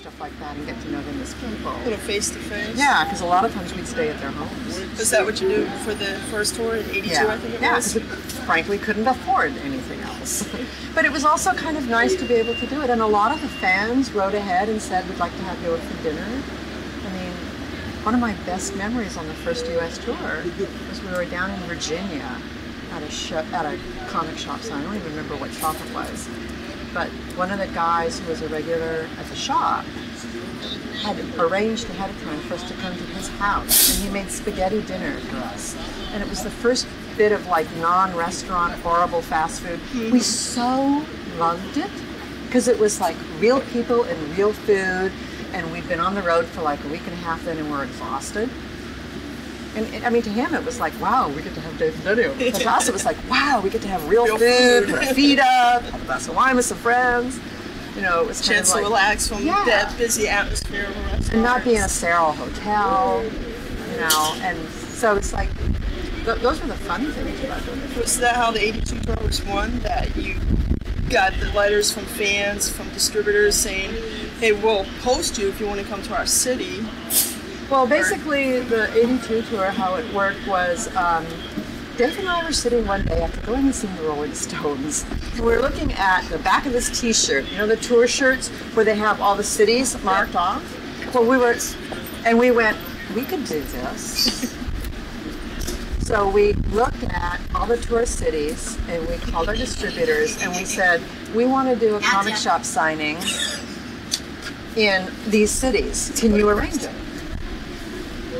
stuff like that and get to know them as people. A little face to face. Yeah, because a lot of times we'd stay at their homes. Was that what you did for the first tour in '82? Yeah. I think it Yeah, was. because frankly couldn't afford anything else. But it was also kind of nice to be able to do it. And a lot of the fans wrote ahead and said, we'd like to have you over for dinner. I mean, one of my best memories on the first U.S. tour was we were down in Virginia at a comic shop. So I don't even remember what shop it was. But one of the guys who was a regular at the shop had arranged ahead of time for us to come to his house, and he made spaghetti dinner for us. And it was the first bit of like non-restaurant, horrible fast food. We so loved it because it was like real people and real food, and we'd been on the road for like a week and a half then, and we're exhausted. And I mean, to him it was like, wow, we get to have Dave and Denny. But to us it was like, wow, we get to have real food, put our feet up, have a glass of wine with some friends. You know, it was kind Chance of like, to relax from that busy atmosphere of a restaurant. and not be in a sterile hotel, you know, and so it's like, those were the fun things about doing it. Was that how the '82 tour was won? That you got the letters from fans, from distributors saying, hey, we'll post you if you want to come to our city? Well, basically, the '82 tour, how it worked was, Dave and I were sitting one day after going and seeing the Rolling Stones. We were looking at the back of this T-shirt, you know, the tour shirts where they have all the cities marked off. Well, we went, we could do this. So we looked at all the tour cities and we called our distributors and we said, we want to do a comic shop signing in these cities. Can you arrange it?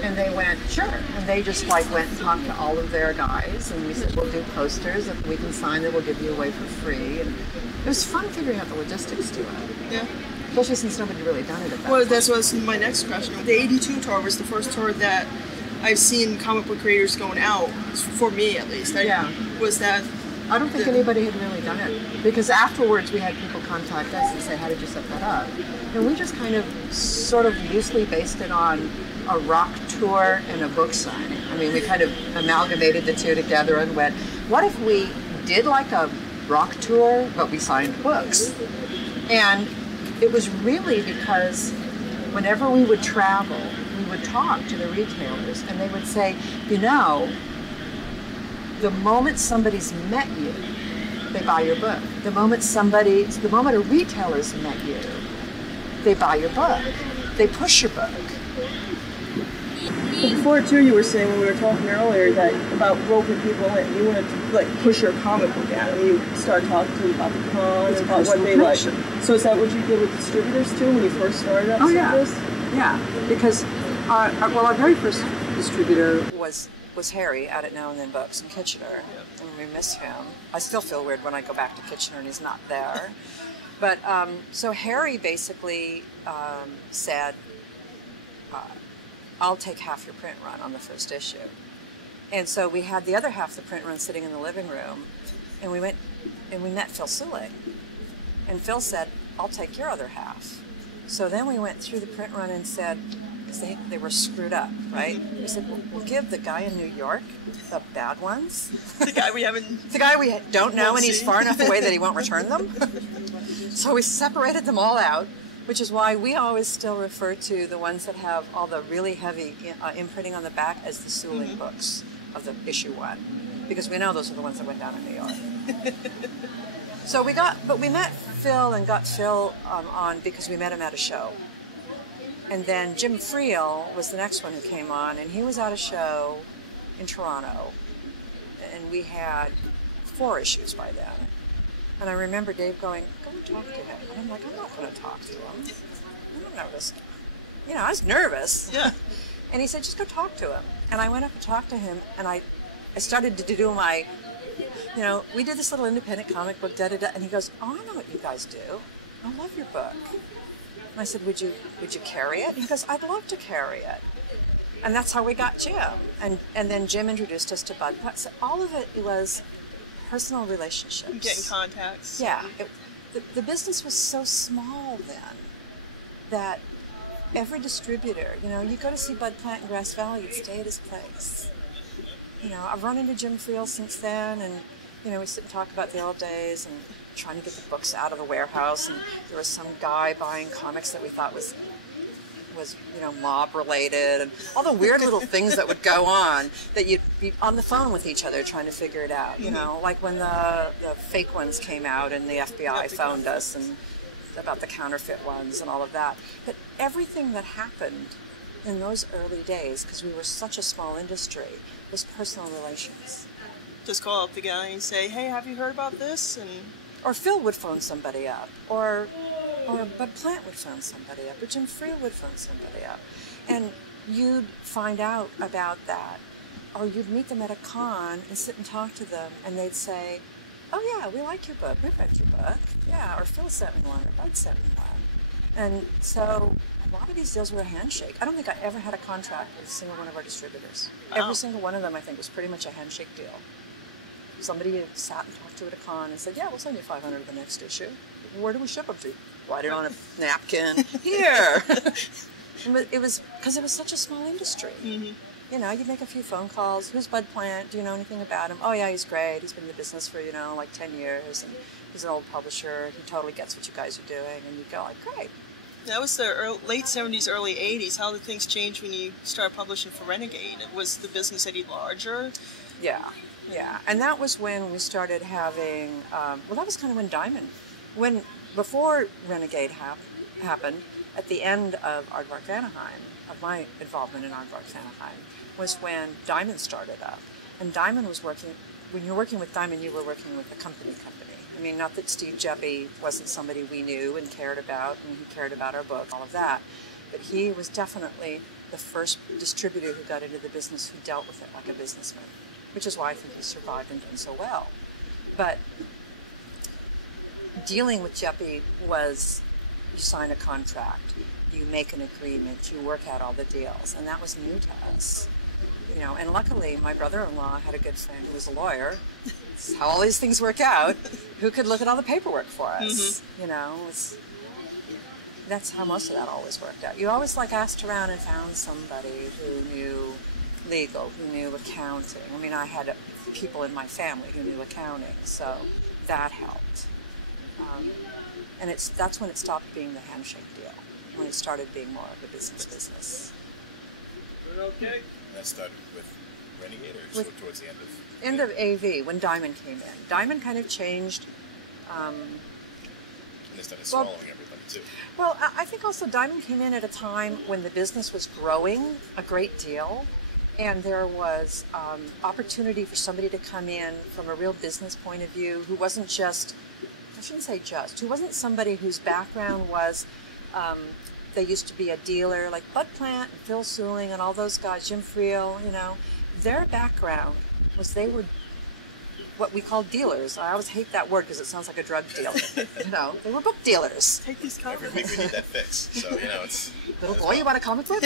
And they went, sure. And they just like went and talked to all of their guys, and we said, we'll do posters. If we can sign them, we'll give you away for free. And it was fun figuring out the logistics to it. Yeah. Especially since nobody really done it at that Well, point. that was my next question. The '82 tour was the first tour that I've seen comic book creators going out, for me at least. Was that... I don't think anybody had really done it, because afterwards we had people contact us and say, how did you set that up? And we just kind of sort of loosely based it on a rock tour and a book signing. I mean, we kind of amalgamated the two together and went, what if we did like a rock tour, but we signed books? And it was really because whenever we would travel, we would talk to the retailers and they would say, you know, the moment somebody's met you, they buy your book. The moment a retailer's met you, they buy your book. They push your book. Well, before too, you were saying when we were talking earlier that about roping people in, you wanted to like push your comic book out, and you started talking to them about the con and about what they like. So is that what you did with distributors too when you first started out? Oh yeah, yeah. Because our very first distributor was Harry out at Now and Then Books in Kitchener, and we miss him. I still feel weird when I go back to Kitchener and he's not there. But so Harry basically said, I'll take half your print run on the first issue. And so we had the other half of the print run sitting in the living room, and we went and we met Phil Sulik. And Phil said, I'll take your other half. So then we went through the print run and said, because they were screwed up, right? We said, we'll give the guy in New York the bad ones. The guy we haven't... The guy we don't know, and he's far enough away that he won't return them. So we separated them all out, which is why we always still refer to the ones that have all the really heavy imprinting on the back as the Sulik books of the issue 1, because we know those are the ones that went down in New York. So we met Phil and got Phil on because we met him at a show. And then Jim Friel was the next one who came on, and he was at a show in Toronto, and we had 4 issues by then. And I remember Dave going, go and talk to him. And I'm like, I'm not going to talk to him. I'm nervous. You know, I was nervous. Yeah. And he said, just go talk to him. And I went up and talked to him, and I started to do my, you know, we did this little independent comic book, da-da-da, and he goes, oh, I know what you guys do. I love your book. And I said, would you carry it? He goes, I'd love to carry it. And that's how we got Jim. And then Jim introduced us to Bud. So all of it was personal relationships. Getting contacts. Yeah. The business was so small then that every distributor, you know, you go to see Bud Plant in Grass Valley, you'd stay at his place. You know, I've run into Jim Friel since then, and, you know, we sit and talk about the old days, and trying to get the books out of the warehouse, and there was some guy buying comics that we thought was mob related, and all the weird little things that would go on that you'd be on the phone with each other trying to figure it out. Like when the fake ones came out and the FBI phoned us and about the counterfeit ones and all of that. But everything that happened in those early days, because we were such a small industry, was personal relations. Just call up the guy and say, hey, have you heard about this? Or Phil would phone somebody up, or Bud Plant would phone somebody up, or Jim Friel would phone somebody up. And you'd find out about that, or you'd meet them at a con and sit and talk to them, and they'd say, oh yeah, we like your book, we read your book, yeah, or Phil sent me one, or Bud sent me one. And so a lot of these deals were a handshake. I don't think I ever had a contract with a single one of our distributors. Wow. Every single one of them, I think, was pretty much a handshake deal. Somebody had sat and talked to at a con and said, yeah, we'll send you 500 of the next issue. Where do we ship them to? Write it on a napkin. Here. It was because it was such a small industry. Mm-hmm. You'd make a few phone calls. Who's Bud Plant? Do you know anything about him? Oh, yeah, he's great. He's been in the business for, like 10 years. And he's an old publisher. He totally gets what you guys are doing. And you'd go, like, great. That was the late 70s, early 80s. How did things change when you started publishing for Renegade? Was the business any larger? Yeah. And that was when we started having, that was kind of when Diamond, before Renegade happened, at the end of Aardvark Anaheim, of my involvement in Aardvark Anaheim, was when Diamond started up. And Diamond was working, when you're working with Diamond, you were working with a company. I mean, not that Steve Jeppy wasn't somebody we knew and cared about, and he cared about our book, all of that, but he was definitely the first distributor who got into the business who dealt with it like a businessman, which is why I think he survived and done so well. But dealing with Jeppy was, you sign a contract, you make an agreement, you work out all the deals, and that was new to us. And luckily my brother-in-law had a good friend who was a lawyer. That's how all these things work out, who could look at all the paperwork for us. Mm-hmm. That's how most of that always worked out. You always asked around and found somebody who knew legal, who knew accounting. I mean, I had people in my family who knew accounting, so that helped. And that's when it stopped being the handshake deal, when it started being more of a business. Okay. And that started with Renegade, or towards the end of AV, when Diamond came in. Diamond kind of changed. And they started swallowing everybody too. Well, I think also Diamond came in at a time when the business was growing a great deal, and there was opportunity for somebody to come in from a real business point of view who wasn't just, I shouldn't say just, who wasn't somebody whose background was, they used to be a dealer, like Bud Plant and Phil Suling and all those guys, Jim Friel, their background was they were what we call dealers. I always hate that word because it sounds like a drug dealer. They were book dealers. Take these covers. Every week we need that fix. So, it's... Little boy, you want a comic book?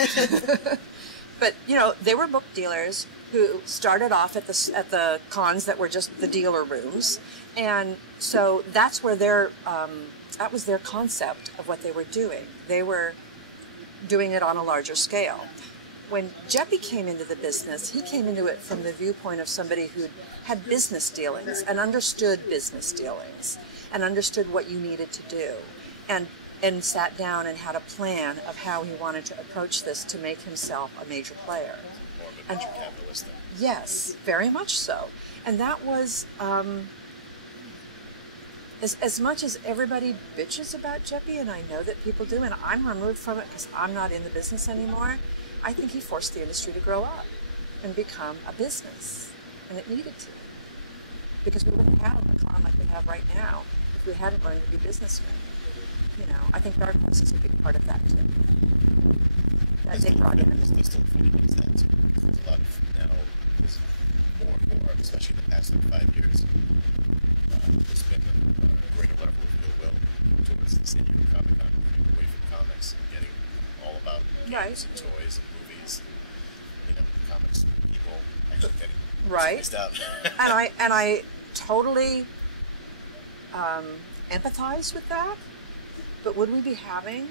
But, they were book dealers who started off at the cons that were just the dealer rooms. And so that's where that was their concept of what they were doing. They were doing it on a larger scale. When Jeppy came into the business, he came into it from the viewpoint of somebody who had business dealings and understood business dealings and understood what you needed to do, and sat down and had a plan of how he wanted to approach this to make himself a major player. More of a venture capitalist thing. Yes, very much so. And that was... As much as everybody bitches about Jeppy, and I know that people do, and I'm removed from it because I'm not in the business anymore, I think he forced the industry to grow up and become a business, and it needed to. Because we wouldn't have a con like we have right now if we hadn't learned to be businessmen. I think Dark Horse is a big part of that too. That they brought in. There's still funny things that too. There's a lot of now, there's more and more, especially in the past 5 years. There's been a greater level of goodwill towards the San Diego Comic Con, moving away from comics and getting all about games and toys and movies. Comics people actually getting spaced out. and I totally empathize with that. But would we be having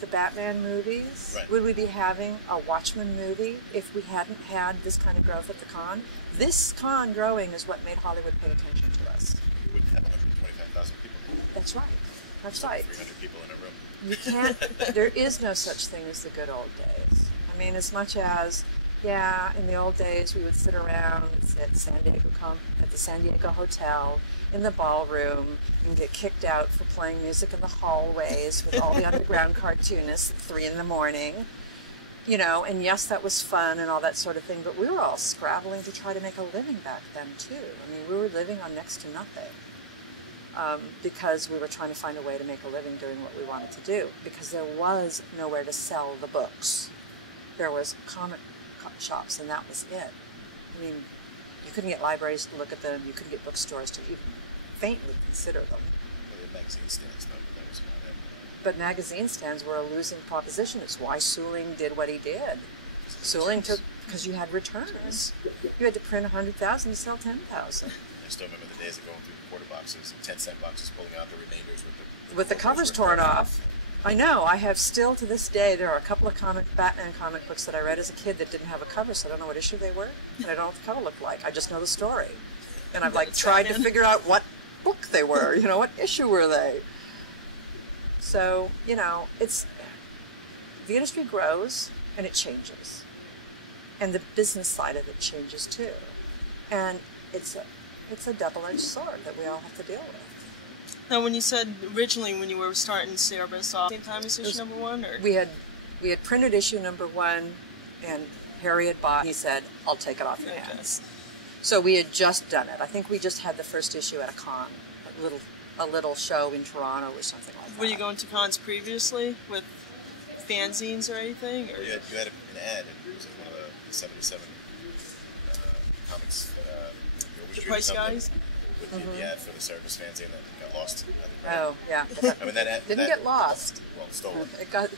the Batman movies? Right. Would we be having a Watchmen movie if we hadn't had this kind of growth at the con? This con growing is what made Hollywood pay attention to us. We wouldn't have 120 100,000 people. That's right. That's right. 300 people in a room. You can't, there is no such thing as the good old days. I mean, as much as, yeah, in the old days we would sit around at the San Diego Hotel in the ballroom and get kicked out for playing music in the hallways with all the underground cartoonists at 3 in the morning. You know, and yes, that was fun and all that sort of thing, but we were all scrabbling to try to make a living back then too. I mean, we were living on next to nothing. Because we were trying to find a way to make a living doing what we wanted to do, because there was nowhere to sell the books. There was comic shops, and that was it. I mean, you couldn't get libraries to look at them, you couldn't get bookstores to even faintly consider them. Well, the magazine stands, though, but that was about it. But magazine stands were a losing proposition. It's why Suling did what he did. Suling took, because you had returns. You had to print 100,000 to sell 10,000. I still remember the days of going through quarter boxes and 10-cent boxes, pulling out the remainders with the covers torn off. I know. I have still to this day. There are a couple of Batman comic books that I read as a kid that didn't have a cover, so I don't know what issue they were, and I don't know what the cover looked like. I just know the story, and I've like tried to figure out what book they were. You know, what issue were they? So you know, it's the industry grows and it changes, and the business side of it changes too, and it's a double-edged sword that we all have to deal with. Now, when you said originally when you were starting Cerebus off, same time as issue number 1, or we had printed issue number 1, and Harry had bought. He said, "I'll take it off your hands." So we had just done it. I think we just had the first issue at a con, a little show in Toronto or something like that. Were you going to cons previously with fanzines or anything? Or? You had an ad, and it was one of the 77 comics. The Price Guys? With the ad for the Cerebus fanzine that got lost. Oh, yeah. I mean, that didn't get lost. Well, stolen. It got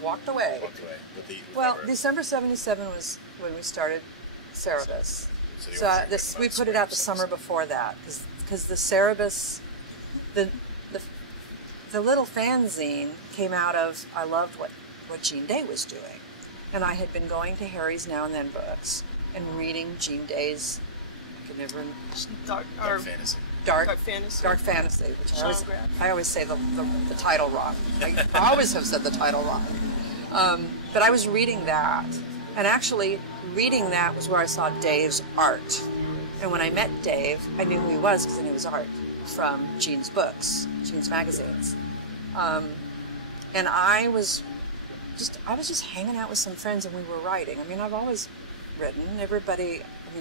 walked away. Walked away. Well, December '77 was when we started Cerebus. So we put it out the summer before that, because the Cerebus, the little fanzine came out of, I loved what Gene Day was doing, and I had been going to Harry's Now and Then books and reading Gene Day's. Dark Fantasy. Dark Fantasy, which I always say the title wrong. I always have said the title wrong. But I was reading that, and actually reading that was where I saw Dave's art. And when I met Dave, I knew who he was because I knew his art from Gene's books, Gene's magazines. And I was just hanging out with some friends, and we were writing. I mean, I've always written.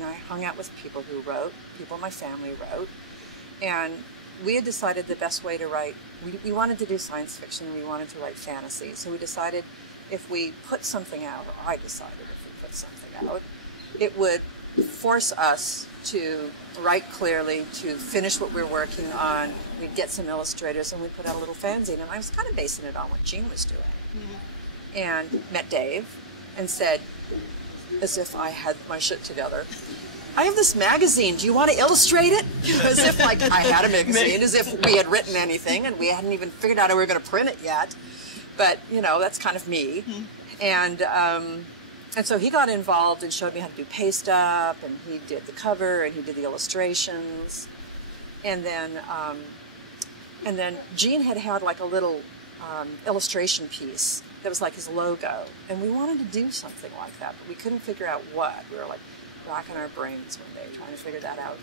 I hung out with people who wrote, people in my family wrote, and we had decided the best way to write, we wanted to do science fiction, and we wanted to write fantasy, so we decided if we put something out, or I decided if we put something out, it would force us to write clearly, to finish what we were working on. We'd get some illustrators, and we'd put out a little fanzine, and I was kind of basing it on what Gene was doing. Mm-hmm. And met Dave, and said, as if I had my shit together, "I have this magazine, do you want to illustrate it?" As if like I had a magazine, as if we had written anything and we hadn't even figured out how we were going to print it yet. But, you know, that's kind of me. Mm-hmm. And so he got involved and showed me how to do paste up, and he did the cover and he did the illustrations. And then Gene had like a little illustration piece that was like his logo, and we wanted to do something like that, but we couldn't figure out what. We were like racking our brains one day trying to figure that out,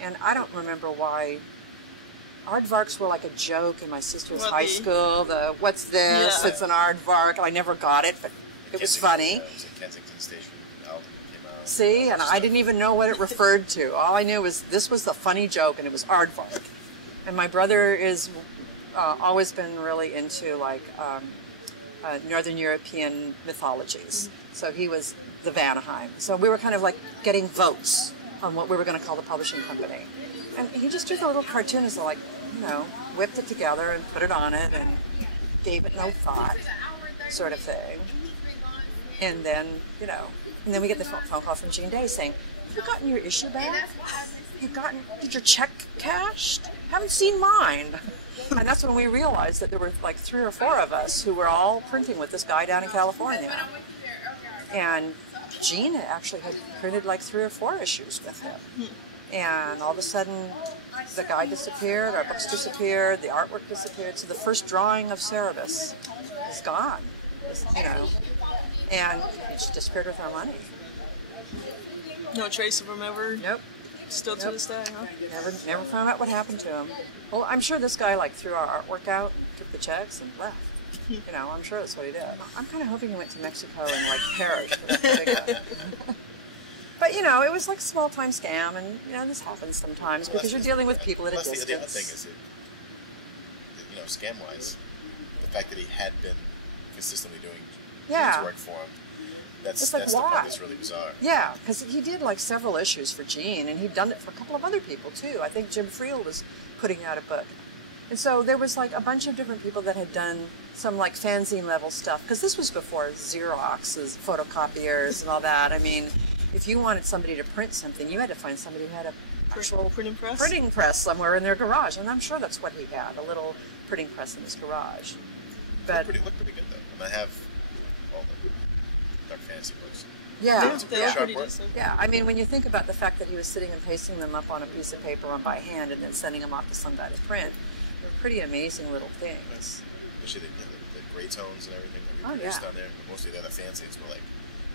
and I don't remember why. Aardvarks were like a joke in my sister's high school. The "what's this?" Yeah. It's an aardvark, and I never got it, but it was funny. It was a Kensington Station album that came out. See, and I didn't even know what it referred to. All I knew was this was the funny joke, and it was aardvark. And my brother is always been really into like Northern European mythologies. So he was the Vanaheim. So we were kind of like getting votes on what we were going to call the publishing company. And he just took a little cartoon and like, you know, whipped it together and put it on it and gave it no thought, sort of thing. And then, you know, and then we get the phone call from Gene Day saying, "Have you gotten your issue back? Did your check cashed? Haven't seen mine." And that's when we realized that there were like 3 or 4 of us who were all printing with this guy down in California. And Gene actually had printed like 3 or 4 issues with him. And all of a sudden, the guy disappeared, our books disappeared, the artwork disappeared. So the first drawing of Cerebus is gone, you know, and he just disappeared with our money. No trace of him ever? Nope. Still to this day, huh? Never found out what happened to him. Well, I'm sure this guy like threw our artwork out and took the checks and left. You know, I'm sure that's what he did. I'm kind of hoping he went to Mexico and like perished. But you know, it was like a small-time scam, and you know, this happens sometimes because you're dealing with people at a distance. The other thing is that, you know, scam-wise, the fact that he had been consistently doing Gene's work for him, that's like, the part that's really bizarre. Yeah, because he did like several issues for Gene, and he'd done it for a couple of other people too. I think Jim Friel was putting out a book. And so there was like a bunch of different people that had done some like fanzine level stuff, because this was before Xeroxes, photocopiers, and all that. I mean, if you wanted somebody to print something, you had to find somebody who had a actual printing press somewhere in their garage, and I'm sure that's what he had, a little printing press in his garage. But look pretty good though. And I have all the Dark Fantasy books. Yeah, they are pretty decent. Yeah, I mean, when you think about the fact that he was sitting and pasting them up on a piece of paper by hand and then sending them off to some guy to print, they're pretty amazing little things. Especially the gray tones and everything that we produced on there. Most of the other fanzines were like,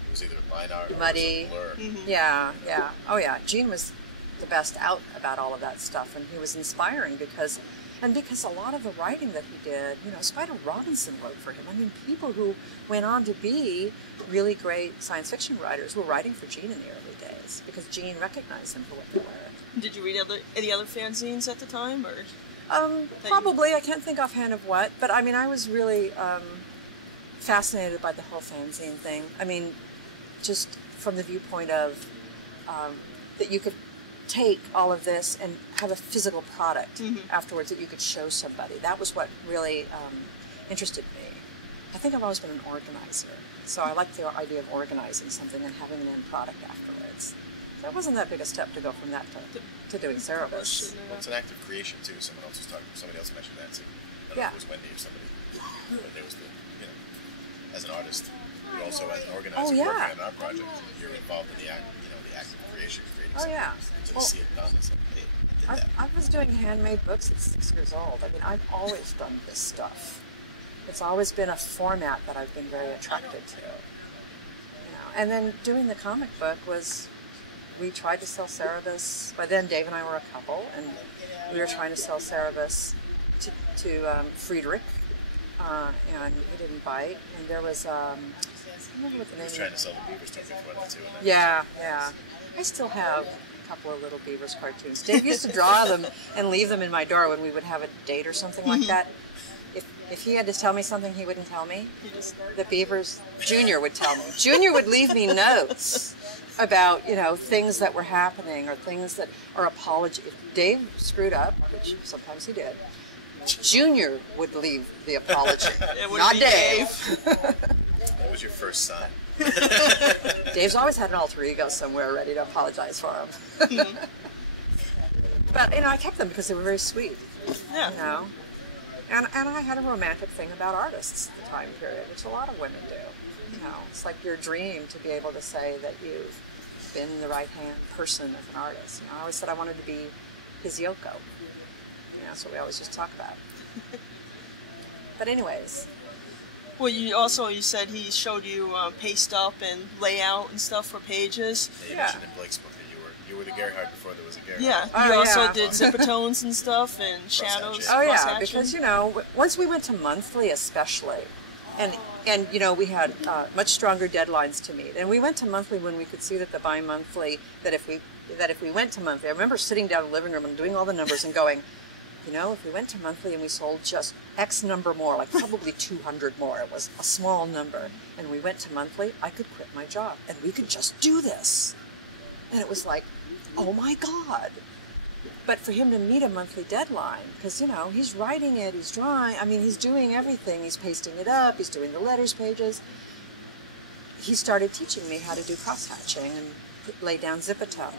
it was either line art or muddy. It was a blur. Mm-hmm. Yeah. Oh yeah, Gene was the best out about all of that stuff, and he was inspiring because a lot of the writing that he did, you know, Spider Robinson wrote for him. I mean, people who went on to be really great science fiction writers were writing for Gene in the early days because Gene recognized them for what they were. Did you read any other fanzines at the time, or? Probably. I can't think offhand of what, but I mean, I was really fascinated by the whole fanzine thing. I mean, just from the viewpoint of that you could take all of this and have a physical product afterwards that you could show somebody. That was what really interested me. I think I've always been an organizer, so I like the idea of organizing something and having an end product afterwards. So it wasn't that big a step to go from that to doing Cerebus. Well, it's an act of creation too. Somebody else mentioned that too. I don't know if it was Wendy or somebody. But there was the, you know, as an artist, but also as an organizer working on an art project, you're involved in the act, the act of creation, creating something. To see it done, it's like, hey, I did that. I was doing handmade books at 6 years old. I mean, I've always done this stuff. It's always been a format that I've been very attracted to. You know, and then doing the comic book was, we tried to sell Cerebus. By then, Dave and I were a couple, and we were trying to sell Cerebus to Friedrich, and he didn't bite. And there was, I don't remember what the name was. He was trying to sell the Beavers too. Yeah. I still have a couple of little Beavers cartoons. Dave used to draw them and leave them in my door when we would have a date or something like that. If he had to tell me something he wouldn't tell me, the Beavers, Junior would tell me. Junior would leave me notes about, you know, things that were happening or things that are apology. If Dave screwed up, which sometimes he did, Junior would leave the apology, not Dave. What was your first son? Dave's always had an alter ego somewhere ready to apologize for him. But, you know, I kept them because they were very sweet. Yeah. You know? And I had a romantic thing about artists at the time period, which a lot of women do. You know, it's like your dream to be able to say that you've been the right-hand person of an artist. You know, I always said I wanted to be his Yoko. You know, that's what we always just talk about. But anyways. Well, you said he showed you paste up and layout and stuff for pages. Yeah, you mentioned in Blake's book that you were the Gerhard before there was a Gerhard. Yeah, you also did zippertones and stuff and shadows. Oh yeah, because you know, once we went to monthly, especially, and you know, we had much stronger deadlines to meet, and we went to monthly when we could see that the bi-monthly, that if we went to monthly, I remember sitting down in the living room and doing all the numbers and going, you know, if we went to monthly and we sold just X number more, like probably 200 more, it was a small number, and we went to monthly, I could quit my job and we could just do this. And it was like, oh my God. But for him to meet a monthly deadline, because, you know, he's writing it, he's drawing, I mean, he's doing everything. He's pasting it up, he's doing the letters pages. He started teaching me how to do cross-hatching and lay down zipatone,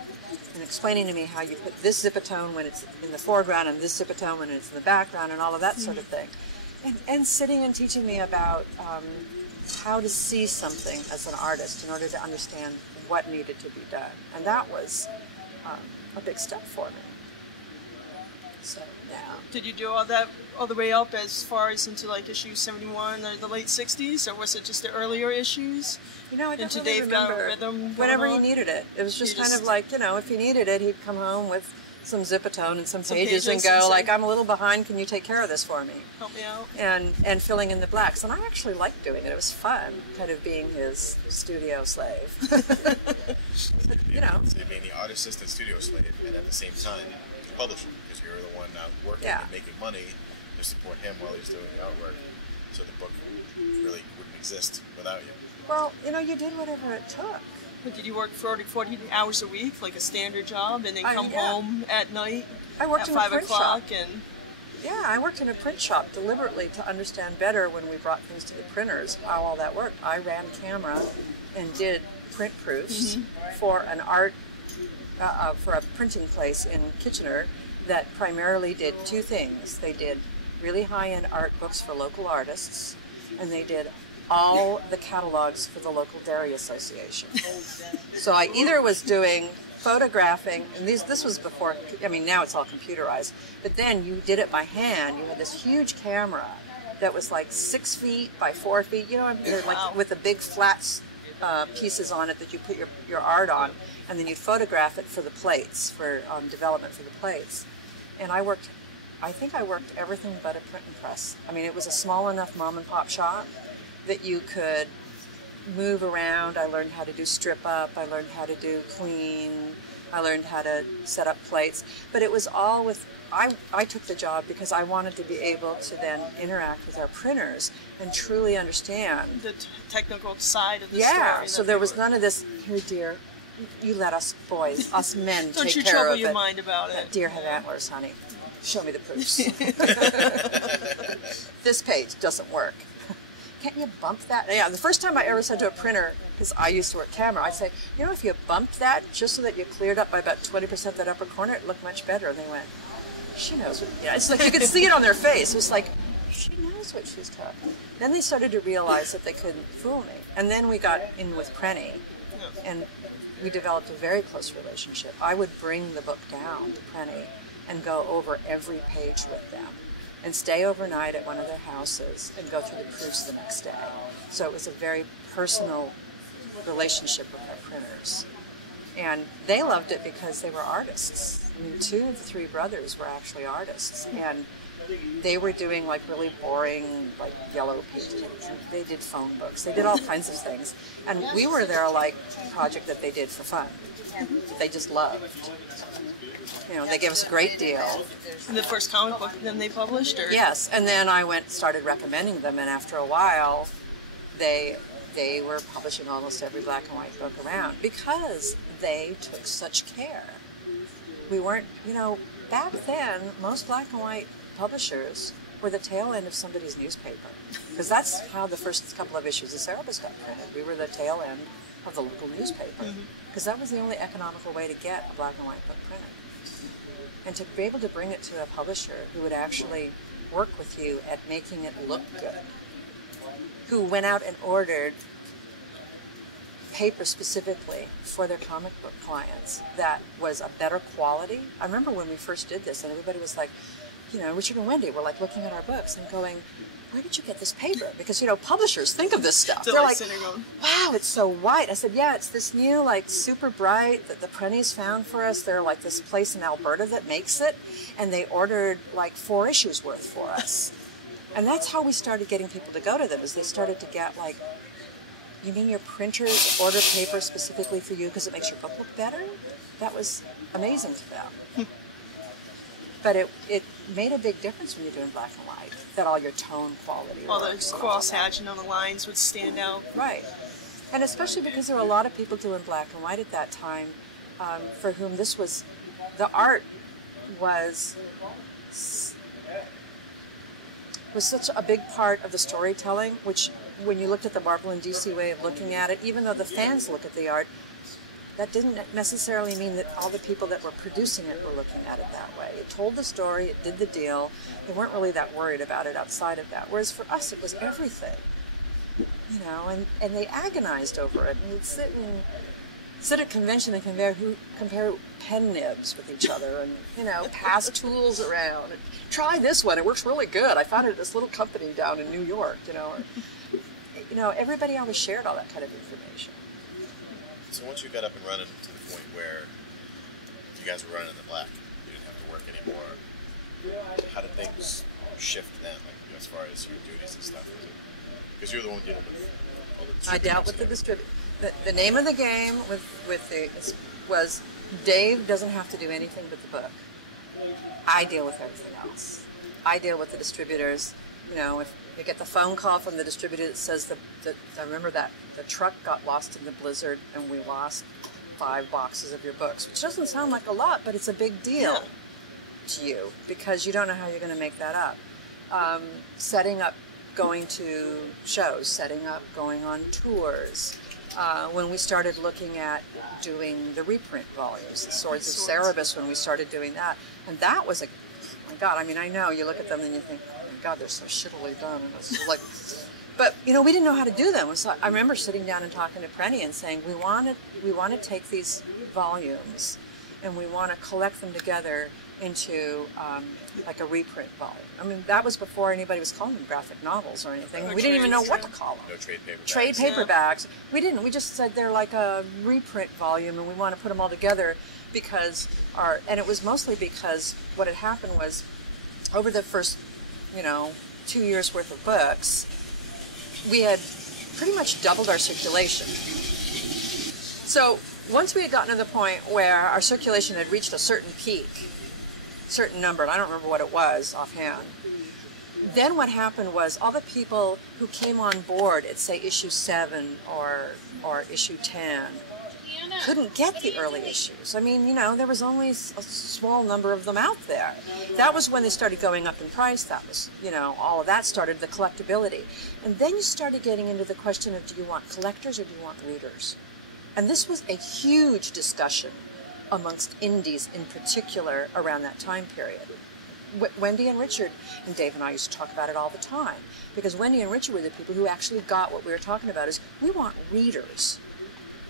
and explaining to me how you put this zipatone when it's in the foreground and this zipatone when it's in the background and all of that sort of thing. And sitting and teaching me about how to see something as an artist in order to understand what needed to be done. And that was a big step for me. So, yeah. Did you do all that all the way up as far as into like issue 71 or the late 60s, or was it just the earlier issues? You know, I don't Into really Dave Got a remember. Rhythm going Whenever he on? needed it. It was just You kind of just- like, you know, if he needed it, he'd come home with some Zipatone and some Some pages and pages go, and say- like, I'm a little behind, can you take care of this for me? Help me out. And filling in the blacks. And I actually liked doing it. It was fun, kind of being his studio slave. You know. So being the artist assistant studio slave, and at the same time, the publisher, because you're the one out working Yeah. and making money to support him while he's doing the artwork. So the book really wouldn't exist without you. Well, you know, you did whatever it took. But did you work 40 hours a week, like a standard job, and then come yeah. home at night I worked at in a 5 print o'clock? shop. And Yeah, I worked in a print shop deliberately to understand better when we brought things to the printers how all that worked. I ran camera and did print proofs for an for a printing place in Kitchener that primarily did two things. They did really high-end art books for local artists, and they did all the catalogs for the local dairy association. So I either was doing photographing, and this was before, I mean, now it's all computerized, but then you did it by hand. You had this huge camera that was like 6 feet by 4 feet, you know, they're like Wow. with the big flat pieces on it that you put your art on, and then you'd photograph it for the plates, for development for the plates. And I think I worked everything but a print and press. I mean, it was a small enough mom and pop shop that you could move around. I learned how to do strip up. I learned how to do clean. I learned how to set up plates. But it was all with, I took the job because I wanted to be able to then interact with our printers and truly understand. the technical side of the Yeah, story. so that there they was were- none of this, here dear, you let us boys, us men Don't take you care trouble of your it. mind about it. Deer have antlers, honey. Show me the proofs. This page doesn't work. Can't you bump that? Yeah, the first time I ever said to a printer, because I used to work camera, I'd say, you know, if you bumped that just so that you cleared up by about 20% that upper corner, it looked much better. And they went, she knows what, yeah, it's like you could see it on their face. It was like, she knows what she's talking. Then they started to realize that they couldn't fool me. And then we got in with Prenny, and we developed a very close relationship. I would bring the book down to Prenny and go over every page with them and stay overnight at one of their houses and go through the proofs the next day. So it was a very personal relationship with our printers. And they loved it because they were artists. I mean, 2 of the 3 brothers were actually artists. And they were doing like really boring, like yellow pages. They did phone books. They did all kinds of things. And we were their like project that they did for fun. That they just loved. You know, they gave us a great deal. The first comic book then they published, or Yes, and then I started recommending them, and after a while, they were publishing almost every black and white book around because they took such care. We weren't, you know, back then, most black and white publishers were the tail end of somebody's newspaper, because that's how the first couple of issues of Cerebus got printed. We were the tail end of the local newspaper, because that was the only economical way to get a black and white book printed. And to be able to bring it to a publisher who would actually work with you at making it look good, who went out and ordered paper specifically for their comic book clients that was a better quality. I remember when we first did this and everybody was like, you know, Richard and Wendy were like looking at our books and going, where did you get this paper? Because, you know, publishers think of this stuff. They're like sitting on. Wow, it's so white. I said, yeah, it's this new, like, super bright that the Prennies found for us. They're like this place in Alberta that makes it, and they ordered like 4 issues worth for us. And that's how we started getting people to go to them, is they started to get like, you mean your printers order paper specifically for you because it makes your book look better? That was amazing to them. But it made a big difference when you're doing black and white, that all your tone quality All the works and all cross that. hatching on the lines would stand out. Right. And especially because there were a lot of people doing black and white at that time for whom this was, the art was such a big part of the storytelling, which when you looked at the Marvel and DC way of looking at it, even though the fans look at the art, that didn't necessarily mean that all the people that were producing it were looking at it that way. It told the story, it did the deal. They weren't really that worried about it outside of that. Whereas for us, it was everything. You know, and they agonized over it. And you'd sit and sit at convention and compare pen nibs with each other, and pass tools around. And, try this one; it works really good. I found it at this little company down in New York. Everybody always shared all that kind of information. So once you got up and running to the point where you guys were running in the black, you didn't have to work anymore. How did things shift then, like as far as your duties and stuff? Because you're the one dealing with all the distributors. I dealt with the distributor. The name of the game was Dave doesn't have to do anything but the book. I deal with everything else. I deal with the distributors. If you get the phone call from the distributor that says I remember that the truck got lost in the blizzard and we lost 5 boxes of your books, which doesn't sound like a lot, but it's a big deal to you because you don't know how you're going to make that up. Setting up going to shows, setting up going on tours. When we started looking at doing the reprint volumes, the Swords of Cerebus, when we started doing that, and that was oh my God, I know you look at them and you think, oh my God, they're so shittily done, and it's like, but we didn't know how to do them. So I remember sitting down and talking to Prenny and saying, we want to take these volumes and we want to collect them together into like a reprint volume. That was before anybody was calling them graphic novels or anything. We didn't even know what to call them. No trade paperbacks. Trade paperbacks. We didn't. We just said they're like a reprint volume and we want to put them all together because and it was mostly because what had happened was over the first, 2 years worth of books, we had pretty much doubled our circulation. So once we had gotten to the point where our circulation had reached a certain peak, certain number, and I don't remember what it was offhand. Then what happened was all the people who came on board at, say, issue 7 or issue 10 couldn't get the early issues. There was only a small number of them out there. That was when they started going up in price. That was, all of that started, the collectability. And then you started getting into the question of, do you want collectors or do you want readers? And this was a huge discussion amongst indies in particular around that time period. Wendy and Richard and Dave and I used to talk about it all the time because Wendy and Richard were the people who actually got what we were talking about is we want readers.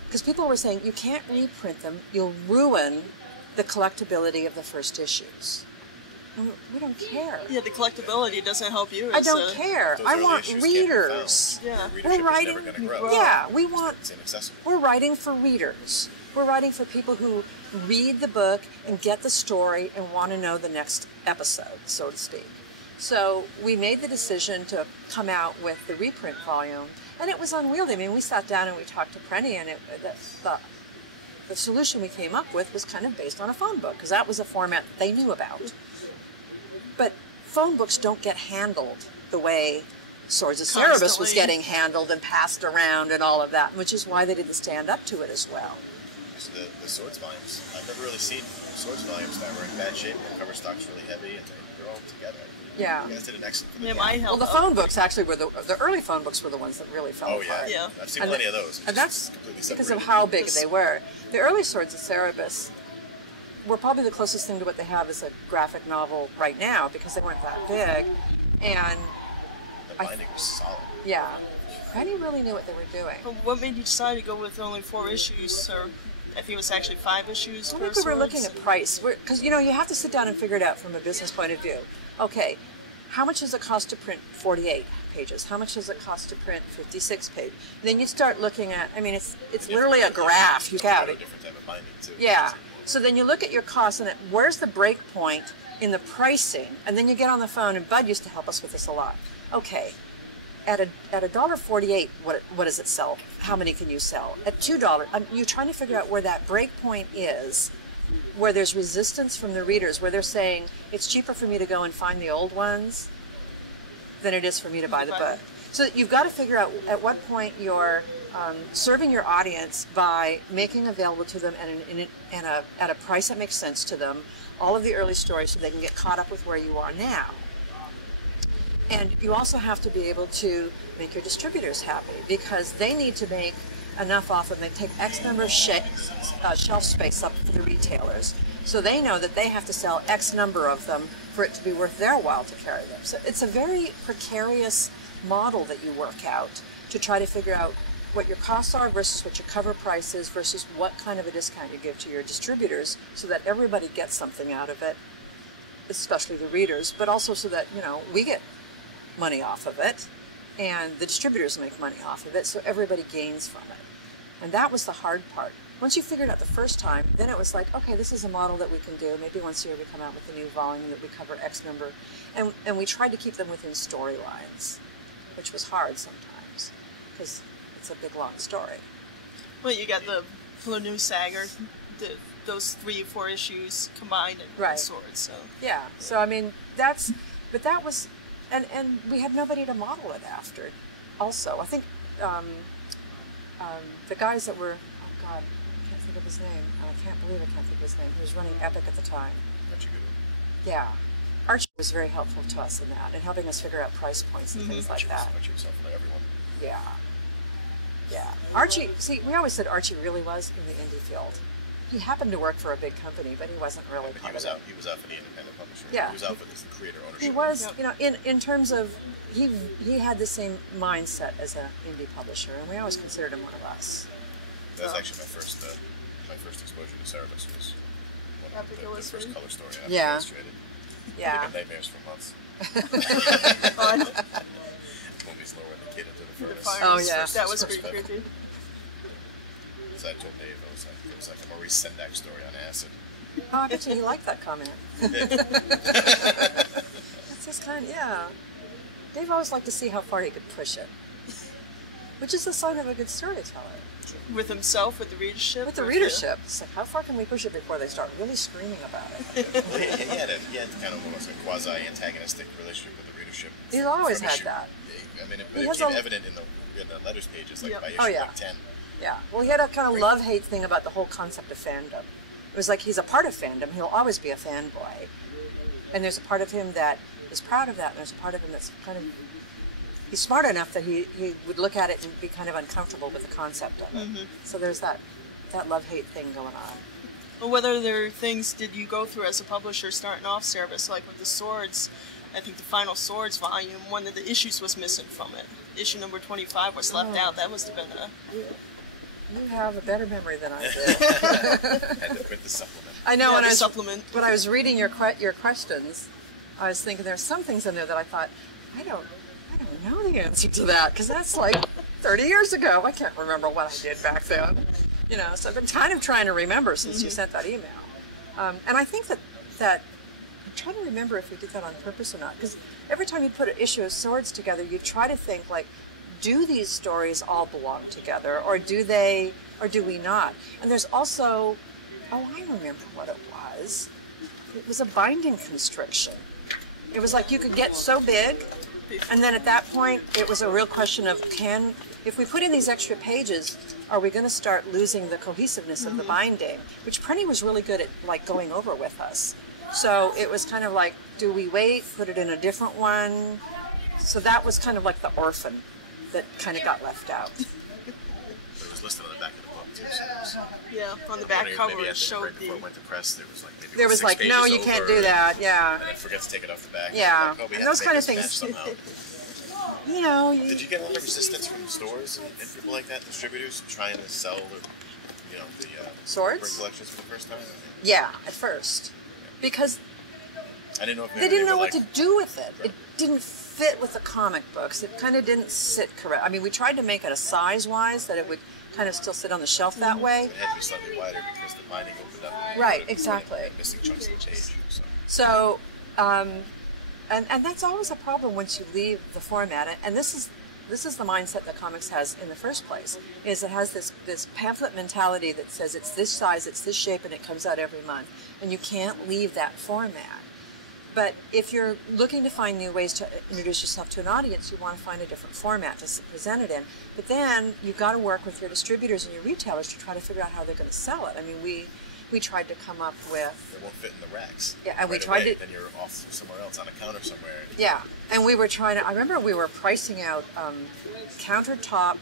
Because people were saying you can't reprint them, you'll ruin the collectability of the first issues. And we don't care. Yeah, the collectability doesn't help you. I don't care. I want readers. Yeah. We're writing. Yeah, we're writing for readers. We're writing for people who read the book and get the story and want to know the next episode, so to speak. So we made the decision to come out with the reprint volume, and it was unwieldy. We sat down and we talked to Prenny, and the solution we came up with was kind of based on a phone book, because that was a format they knew about. But phone books don't get handled the way Swords of Cerebus was getting handled and passed around and all of that, which is why they didn't stand up to it as well. So the Swords volumes, I've never really seen Swords volumes that were in bad shape. The cover stock's really heavy and they're all together. Yeah. You guys did an excellent job. Well, the phone books actually were the early phone books were the ones that really fell apart. Yeah. I've seen plenty of those. And that's because of how big they were. The early Swords of Cerebus were probably the closest thing to what they have as a graphic novel right now because they weren't that big. And the binding was solid. Yeah. Prenny really knew what they were doing. But what made you decide to go with only 4 issues, or I think it was actually 5 issues per we were looking at price. Because, you have to sit down and figure it out from a business point of view. Okay, how much does it cost to print 48 pages? How much does it cost to print 56 pages? Then you start looking at, it's literally a graph. You got it. Different type of binding too. Yeah. So then you look at your costs and where's the break point in the pricing? And then you get on the phone, and Bud used to help us with this a lot. Okay, at $1.48, what does it sell? How many can you sell? At $2, you're trying to figure out where that break point is, where there's resistance from the readers, where they're saying it's cheaper for me to go and find the old ones than it is for me to buy the book. So you've got to figure out at what point you're serving your audience by making available to them at a price that makes sense to them all of the early stories so they can get caught up with where you are now. And you also have to be able to make your distributors happy because they need to make enough off of them. They take X number of shelf space up for the retailers. So they know that they have to sell X number of them for it to be worth their while to carry them. So it's a very precarious model that you work out to try to figure out what your costs are versus what your cover price is versus what kind of a discount you give to your distributors so that everybody gets something out of it, especially the readers, but also so that, you know, we get money off of it and the distributors make money off of it, so everybody gains from it. And that was the hard part. Once you figured out the first time, then it was like, okay, this is a model that we can do. Maybe once a year we come out with a new volume that we cover X number. And we tried to keep them within storylines, which was hard sometimes because it's a big, long story. Well, you got the Fuller News Saga, those 3 or 4 issues combined in Right. Swords. So Yeah, so I mean, but that was, and we had nobody to model it after. Also, I think the guys that were, oh God, I can't think of his name. I can't believe I can't think of his name. He was running Epic at the time. Archie Goodwin. Yeah, Archie was very helpful to us in that and helping us figure out price points and things like that. Archie was helpful to everyone. Yeah, yeah. Archie, see, we always said Archie really was in the indie field. He happened to work for a big company, but he wasn't really But part he was of out. it. He was out for the independent publisher. Yeah. He was out for the creator ownership. He was, Yep. you know, in terms of, he had the same mindset as an indie publisher, and we always considered him one of us. That was actually my first exposure to Cerebus was one of Epic the first Illustrated? color story I Yeah. illustrated. Yeah. I've had nightmares for months. on Movies lowering the kid into the the furnace. fire. Oh, yeah. That was pretty creepy. As I told Dave, it was like a Maurice Sendak story on acid. Oh, I bet you he liked that comment. That's his kind, yeah. Dave always liked to see how far he could push it, which is the sign of a good storyteller. With himself, with the readership? With the or readership, it's like, how far can we push it before they start really screaming about it? Well, he had kind of almost a quasi-antagonistic relationship with the readership. He's always from had issue- that. I mean, He it has became a- evident in the letters pages, like Yep. by issue Oh, yeah. like 10. Yeah, well, he had a kind of love-hate thing about the whole concept of fandom. It was like he's a part of fandom, he'll always be a fanboy. And there's a part of him that is proud of that, and there's a part of him that's kind of, he's smart enough that he would look at it and be kind of uncomfortable with the concept of it. So there's that love-hate thing going on. Well, what other things did you go through as a publisher starting off Cerebus? Like with the Swords, I think the final Swords volume, one of the issues was missing from it. Issue number 25 was left out. That must have been a... You have a better memory than I do. Had to print the supplement. I know, Yeah, when the I was supplement. when I was reading your questions, I was thinking there's some things in there that I thought I don't know the answer to that because that's like 30 years ago. I can't remember what I did back then. You know, so I've been kind of trying to remember since you sent that email, and I think that I'm trying to remember if we did that on purpose or not because every time you put an issue of Swords together, you try to think like, do these stories all belong together, or do we not? And there's also, oh, I remember what it was. It was a binding constriction. It was like you could get so big, and then at that point, it was a real question of if we put in these extra pages, are we going to start losing the cohesiveness of the binding? Which Prenny was really good at, like, going over with us. So it was kind of like, do we wait, put it in a different one? So that was kind of like the orphan that kind of got left out. But it was listed on the back of the book, too. So it was, Yeah, on the back maybe cover at it the showed right before the... it went to press, there was like maybe There was 6 like, no, pages you can't over, do that. Yeah. And then forget to take it off the back. Yeah. Like, oh, we And have those to kind make of this things. match somehow. You know, Did you get a lot of resistance from stores and people like that, distributors trying to sell the Swords? print collections for the first time? yeah, at first. Because I didn't know if they didn't know what were to do with it. It didn't fit with the comic books. It kind of didn't sit correct. I mean, we tried to make it a size-wise that it would kind of still sit on the shelf that way. It had to be slightly wider because the binding opened up. Right, exactly. Missing chunks of the page. So, and that's always a problem once you leave the format. And this is the mindset that comics has in the first place. Is it has this pamphlet mentality that says it's this size, it's this shape, and it comes out every month, and you can't leave that format. But if you're looking to find new ways to introduce yourself to an audience, you want to find a different format to present it in. But then you've got to work with your distributors and your retailers to try to figure out how they're going to sell it. I mean, we tried to come up with... It won't fit in the racks. Yeah, and we right tried away. to... Then you're off somewhere else on a counter somewhere. Yeah, and we were trying to... I remember we were pricing out countertop,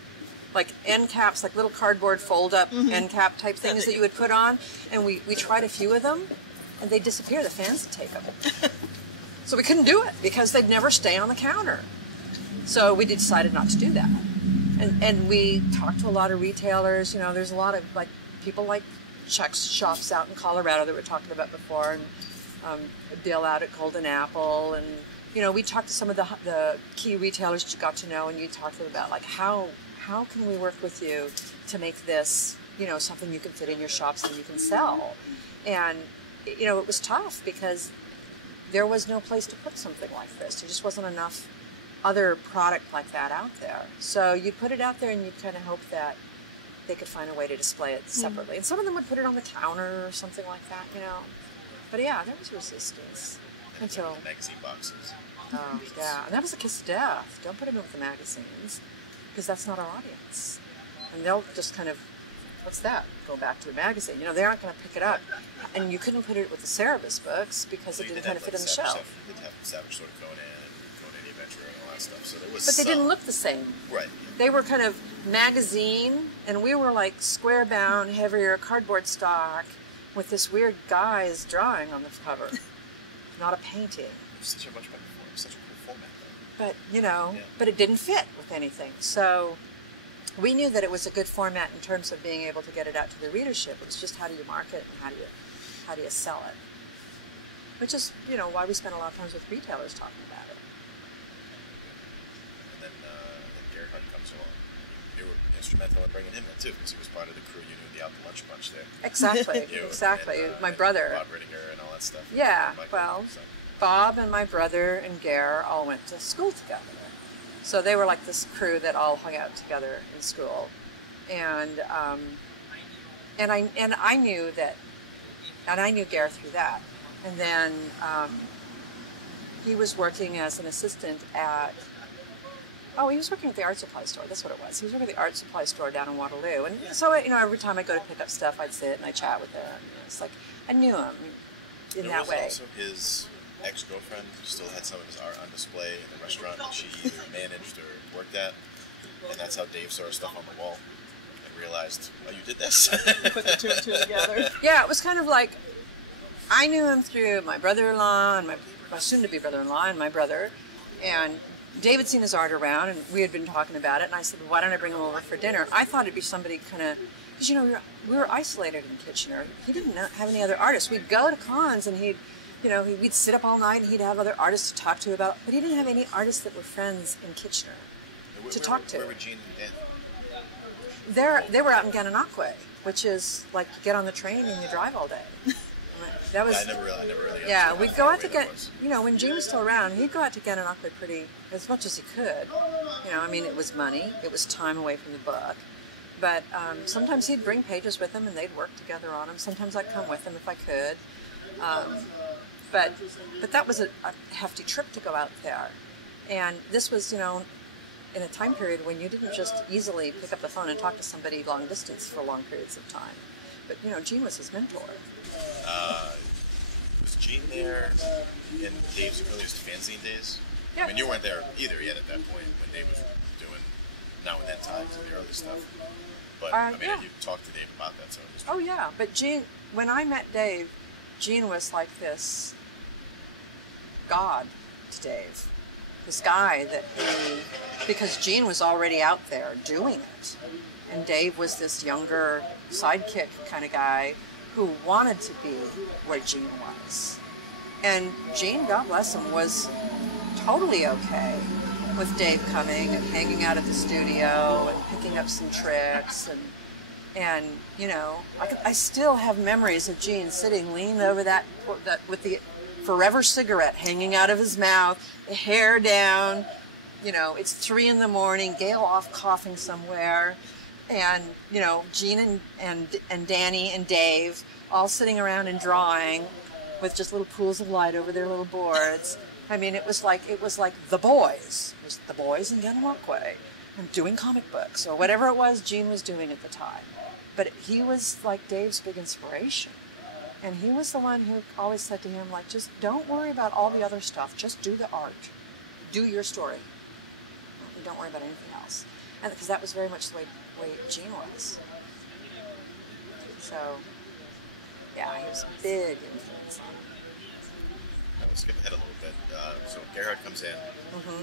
like end caps, like little cardboard fold-up end cap type things that you would put on. And we tried a few of them, and they'd disappear. The fans would take them. So we couldn't do it because they'd never stay on the counter. So we decided not to do that. And we talked to a lot of retailers. You know, there's a lot of like people like Chuck's shops out in Colorado that we were talking about before, and Bill out at Golden Apple, and you know, we talked to some of the key retailers that you got to know, and you talked to them about like how can we work with you to make this, you know, something you can fit in your shops and you can sell. And you know, it was tough because there was no place to put something like this. There just wasn't enough other product like that out there. So you'd put it out there and you'd kind of hope that they could find a way to display it separately. And some of them would put it on the counter or something like that, you know. But yeah, there was resistance until the magazine boxes. Oh yeah, and that was a kiss of death. Don't put them in with the magazines because that's not our audience, and they'll just kind of, what's that? Go back to the magazine. You know, they aren't going to pick it up, and you couldn't put it with the Cerebus books because it didn't kind of fit on the shelf. You did have Savage Sword of Conan and Conan the Adventurer and all that stuff. So there was. But they didn't look the same. Right. They were kind of magazine, and we were like square bound, heavier cardboard stock with this weird guy's drawing on the cover, not a painting. It was such a much better form, such a cool format. But you know, Yeah. but it didn't fit with anything. So we knew that it was a good format in terms of being able to get it out to the readership. It was just how do you market it and how do you sell it? Which is, you know, why we spent a lot of times with retailers talking about it. And then Gary Hart comes along. You were instrumental in bringing him in too, because he was part of the crew you knew, the Out to Lunch bunch there. Exactly, You exactly. and, My brother. Bob Rittinger and all that stuff. Yeah, Michael, well, so. Bob and my brother and Gare all went to school together. So they were like this crew that all hung out together in school. And I knew that, and I knew Gare through that. And then he was working as an assistant at, he was working at the art supply store. That's what it was. He was working at the art supply store down in Waterloo. And so, you know, every time I go to pick up stuff, I'd sit and I'd chat with him. It's like, I knew him in that way. Also his ex-girlfriend still had some of his art on display in the restaurant that she either managed or worked at. And that's how Dave saw her stuff on the wall and realized, oh, you did this. Put the two and two together. Yeah, it was kind of like, I knew him through my brother-in-law and my soon-to-be brother-in-law and my brother. And Dave had seen his art around, and we had been talking about it. And I said, why don't I bring him over for dinner? I thought it'd be somebody kind of, because, you know, we were isolated in Kitchener. He didn't have any other artists. We'd go to cons, and we'd sit up all night, and he'd have other artists to talk to about, but he didn't have any artists that were friends in Kitchener to talk to. Where were Gene and Dan? They were out in Gananoque, which is like you get on the train and you drive all day. That was. I never really. Yeah, understood we'd how go far out to away get, that was. you know, when Gene was still around, he'd go out to Gananoque pretty, as much as he could. You know, I mean, it was money, it was time away from the book. But sometimes he'd bring pages with him and they'd work together on them. Sometimes I'd come with him if I could. But that was a hefty trip to go out there. And this was, you know, in a time period when you didn't just easily pick up the phone and talk to somebody long distance for long periods of time. But, you know, Gene was his mentor. Was Gene there in Dave's earliest fanzine days? Yeah. I mean, you weren't there either yet at that point when Dave was doing Now and Then Times and the early stuff. But, I mean, yeah. you talked to Dave about that, so it was... Oh, yeah. But Gene, when I met Dave, Gene was like this god to Dave. This guy that because Gene was already out there doing it. And Dave was this younger sidekick kind of guy who wanted to be where Gene was. And Gene, God bless him, was totally okay with Dave coming and hanging out at the studio and picking up some tricks and you know, I still have memories of Gene sitting leaning over that with the forever cigarette hanging out of his mouth, the hair down, you know, it's 3 a.m, Gail off coughing somewhere, and you know, Gene and Danny and Dave all sitting around and drawing with just little pools of light over their little boards. I mean, it was like The Boys. It was The Boys in Gananoque and doing comic books or whatever it was Gene was doing at the time. But he was like Dave's big inspiration. And he was the one who always said to him, like, just don't worry about all the other stuff. Just do the art. Do your story. Don't worry about anything else. And because that was very much the way Gene was. So, yeah, he was a big influence on him. we'll skip ahead a little bit. So Gerhard comes in.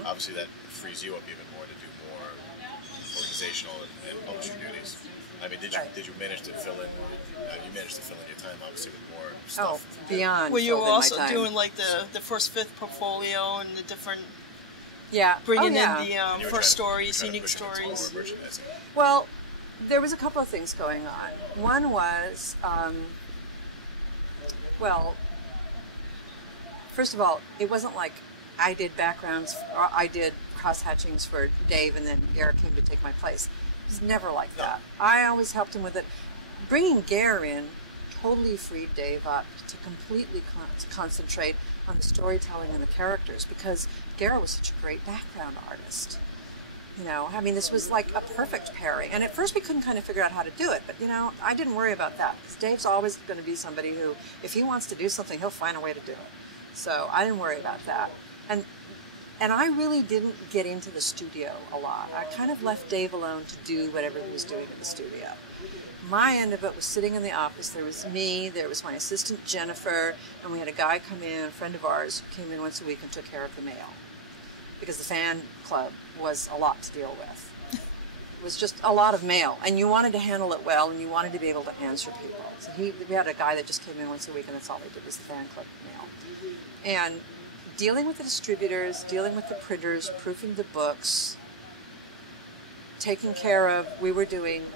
Obviously, that frees you up even more to do more organizational and publishing duties. I mean, did you manage to fill in? You managed to fill in your time, obviously, with more Oh, stuff. beyond. Well, you were filled in my also time. doing like the first fifth portfolio and the different Yeah. bringing oh, yeah. in the And you were first trying to stories, unique push it into stories. more merchandising. Well, there was a couple of things going on. One was, well, first of all, it wasn't like I did backgrounds, or I did cross-hatchings for Dave and then Garrett came to take my place. It was never like that. I always helped him with it. Bringing Gare in totally freed Dave up to completely concentrate on the storytelling and the characters because Gare was such a great background artist. You know, I mean, this was like a perfect pairing. And at first we couldn't kind of figure out how to do it. But, you know, I didn't worry about that because Dave's always going to be somebody who, if he wants to do something, he'll find a way to do it. So I didn't worry about that. And I really didn't get into the studio a lot. I kind of left Dave alone to do whatever he was doing in the studio. My end of it was sitting in the office. There was me, there was my assistant Jennifer, and we had a guy come in, a friend of ours, who came in once a week and took care of the mail. Because the fan club was a lot to deal with. It was just a lot of mail, and you wanted to handle it well, and you wanted to be able to answer people. So we had a guy that just came in once a week, and that's all he did was the fan club mail. And dealing with the distributors, dealing with the printers, proofing the books, taking care of, we were doing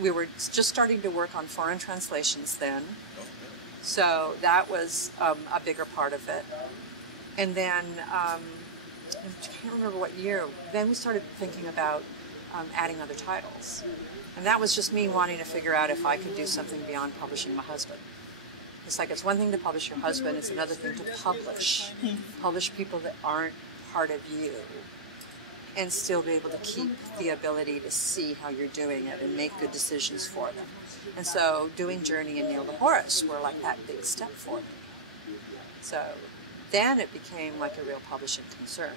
we were just starting to work on foreign translations then. So that was a bigger part of it. And then, I can't remember what year, then we started thinking about adding other titles. And that was just me wanting to figure out if I could do something beyond publishing my husband. It's like, it's one thing to publish your husband, it's another thing to publish people that aren't part of you, and still be able to keep the ability to see how you're doing it and make good decisions for them. And so doing Journey and Neil the Horse were like that big step for me. So then it became like a real publishing concern,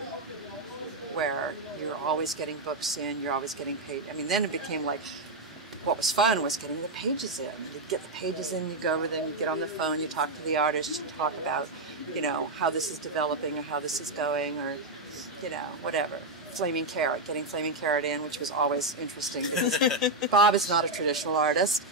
where you're always getting books in, you're always getting paid. I mean, then it became like, what was fun was getting the pages in. You'd get the pages in, you go over them, you get on the phone, you talk to the artist, you talk about, you know, how this is developing or how this is going or, you know, whatever. Flaming Carrot, getting Flaming Carrot in, which was always interesting because Bob is not a traditional artist.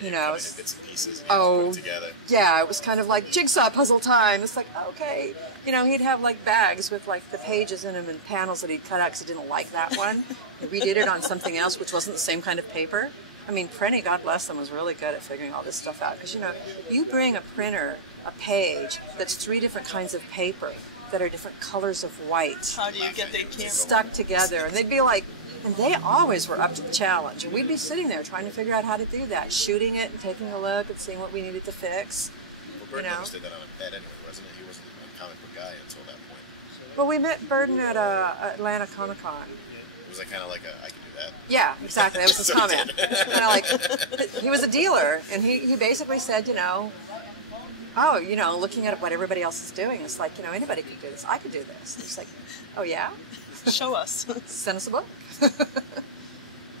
You know, Bits and pieces, oh, put it together. yeah, it was kind of like jigsaw puzzle time. It's like, okay, you know, he'd have like bags with like the pages in them and panels that he'd cut out because he didn't like that one. He redid it on something else, which wasn't the same kind of paper. I mean, Prenny, God bless them, was really good at figuring all this stuff out because, you know, you bring a printer a page that's 3 different kinds of paper that are different colors of white. How do you get the camera? Stuck together, and they'd be like, and they always were up to the challenge, and we'd be sitting there trying to figure out how to do that, shooting it and taking a look and seeing what we needed to fix. Well, Burton You know? almost did that on a bet anyway, wasn't it? He wasn't a comic book guy until that point. Well, we met Burden at Atlanta Comic Con. It was like kind of like I could do that. Yeah, exactly. That was his So he comment. did. You know, like, he was a dealer, and he basically said, you know, oh, you know, looking at what everybody else is doing, it's like, you know, anybody could do this. I could do this. It's like, oh yeah, Show us. send us a book.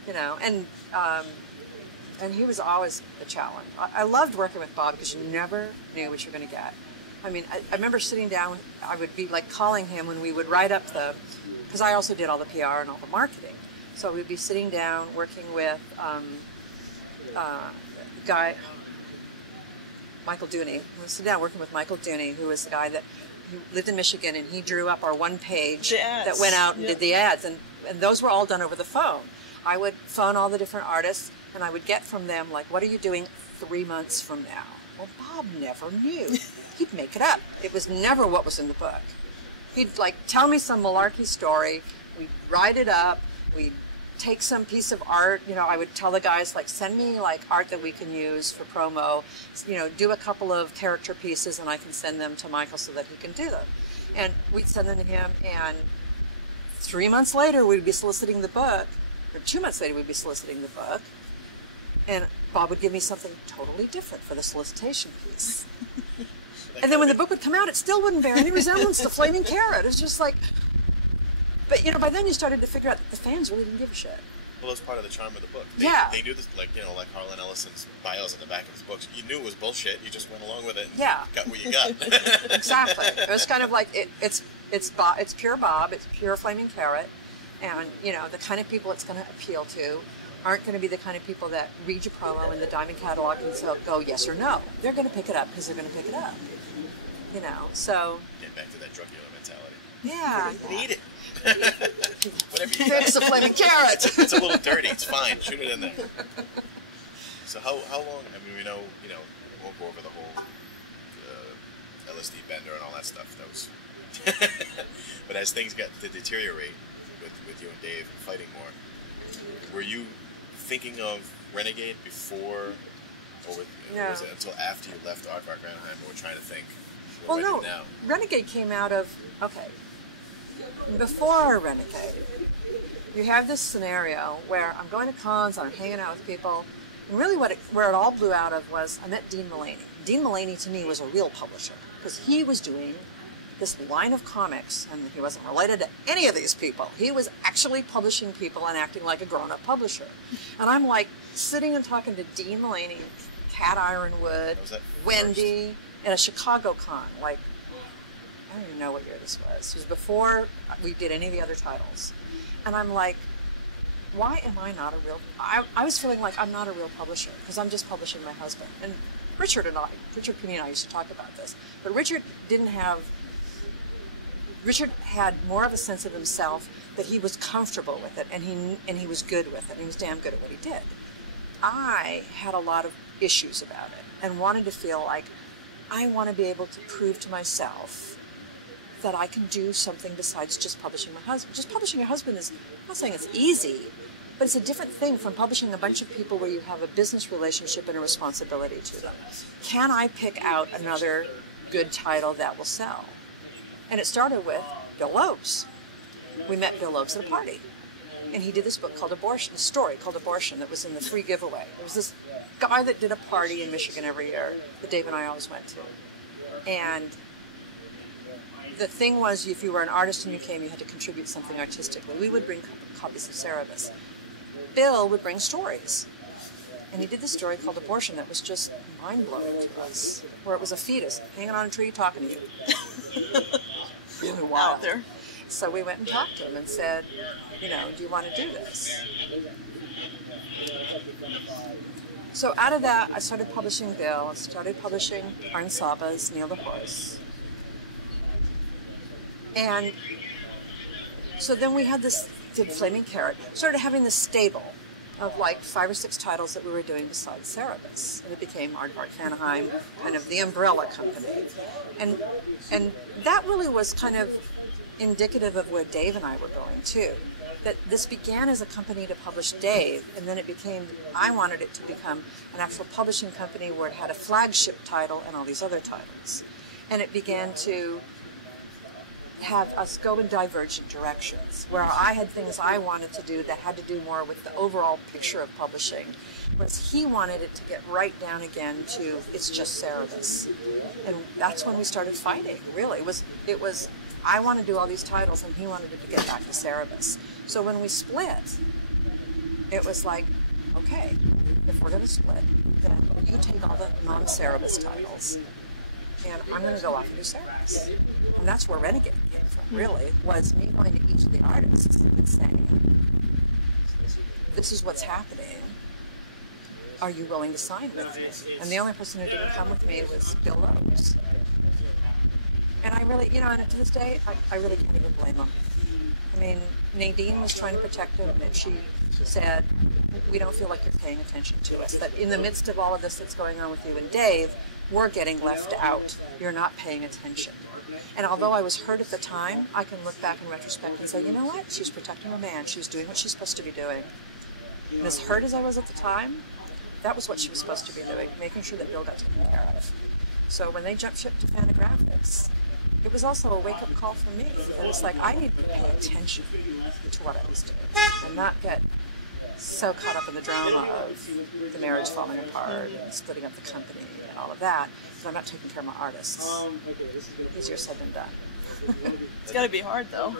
You know, and he was always a challenge. I loved working with Bob because you never knew what you were going to get. I mean, I remember sitting down, I would be like calling him when we would write up because I also did all the PR and all the marketing. So we'd be sitting down working with guy, Michael Dooney. We'd sit down working with Michael Dooney, who was the guy that he lived in Michigan, and he drew up our one page The ads. that went out and Yeah. did the ads. And those were all done over the phone. I would phone all the different artists, and I would get from them, like, what are you doing 3 months from now? Well, Bob never knew. He'd make it up. It was never what was in the book. He'd, like, tell me some malarkey story. We'd write it up. We'd take some piece of art. You know, I would tell the guys, like, send me, like, art that we can use for promo. You know, do a couple of character pieces, and I can send them to Michael so that he can do them. And we'd send them to him, and 3 months later, we'd be soliciting the book. Or 2 months later, we'd be soliciting the book. And Bob would give me something totally different for the solicitation piece. And then when the book would come out, it still wouldn't bear any resemblance to Flaming Carrot. It's just like, but you know, by then you started to figure out that the fans really didn't give a shit. Well, that's part of the charm of the book. They knew this, like, like Harlan Ellison's bios at the back of his books. You knew it was bullshit. You just went along with it. And got what you got. Exactly. It was kind of like it's pure Bob. It's pure Flaming Carrot, and the kind of people it's going to appeal to aren't going to be the kind of people that read your promo in the Diamond catalog and go yes or no. They're going to pick it up because they're going to pick it up. So get back to that drug dealer mentality. Yeah. Need it. Whatever you It's a Flaming Carrot. It's a little dirty. It's fine. Shoot it in there. So how long? I mean, we won't go over the whole LSD bender and all that stuff. That was. But as things got to deteriorate with you and Dave fighting more, were you thinking of Renegade before, or was it until after you left Aardvark Anaheim? We're trying to think. Well, no. Now? Renegade came out of before Renegade. You have this scenario where I'm going to cons, I'm hanging out with people, and really where it all blew out of was I met Dean Mullaney. Dean Mullaney to me was a real publisher because he was doing this line of comics, and he wasn't related to any of these people. He was actually publishing people and acting like a grown-up publisher. And I'm like sitting and talking to Dean Mullaney, Cat Ironwood, Wendy, at a Chicago con. Like, I don't even know what year this was. It was before we did any of the other titles. And I'm like, why am I not a real... I was feeling like I'm not a real publisher because I'm just publishing my husband. And Richard Cooney and I used to talk about this. But Richard had more of a sense of himself that he was comfortable with it, and he was good with it, and he was damn good at what he did. I had a lot of issues about it and wanted to feel like I want to be able to prove to myself that I can do something besides just publishing my husband. Just publishing your husband is, I'm not saying it's easy, but it's a different thing from publishing a bunch of people where you have a business relationship and a responsibility to them. Can I pick out another good title that will sell? And it started with Bill Lopes. We met Bill Lopes at a party. And he did this book called Abortion, a story called Abortion that was in the free giveaway. There was this guy that did a party in Michigan every year that Dave and I always went to. And the thing was, if you were an artist and you came, you had to contribute something artistically. We would bring copies of Cerebus. Bill would bring stories. And he did this story called Abortion that was just mind-blowing to us, where it was a fetus hanging on a tree talking to you. Really wild. Out there. So we went and talked to him and said, do you want to do this? So out of that, I started publishing Bill. I started publishing Arn Saba's Neil the Horse. And so then we had did Flaming Carrot, started having this stable of like 5 or 6 titles that we were doing besides Cerebus. And it became Aardvark Anaheim, kind of the umbrella company. And that really was kind of indicative of where Dave and I were going too. That this began as a company to publish Dave, and then I wanted it to become an actual publishing company where it had a flagship title and all these other titles. And it began to have us go in divergent directions, where I had things I wanted to do that had to do more with the overall picture of publishing, whereas he wanted it to get right down again to it's just Cerebus. And that's when we started fighting, really. It was I want to do all these titles and he wanted it to get back to Cerebus. So when we split, it was like, okay, if we're going to split, then you take all the non-Cerebus titles and I'm going to go off and do Cerebus. And that's where Renegade came from, really, was me going to each of the artists and saying, this is what's happening. Are you willing to sign with me? And the only person who didn't come with me was Bill Lopes. And I really, and to this day, I really can't even blame him. I mean, Nadine was trying to protect him, and she said, we don't feel like you're paying attention to us. That in the midst of all of this that's going on with you and Dave, we're getting left out. You're not paying attention. And although I was hurt at the time, I can look back in retrospect and say, you know what? She was protecting a man. She was doing what she's supposed to be doing. And as hurt as I was at the time, that was what she was supposed to be doing, making sure that Bill got taken care of. So when they jumped ship to Fantagraphics, it was also a wake-up call for me. That it's like, I need to pay attention to what I was doing and not get so caught up in the drama of the marriage falling apart and splitting up the company and all of that, that I'm not taking care of my artists. Easier said than done. It's got to be hard, though.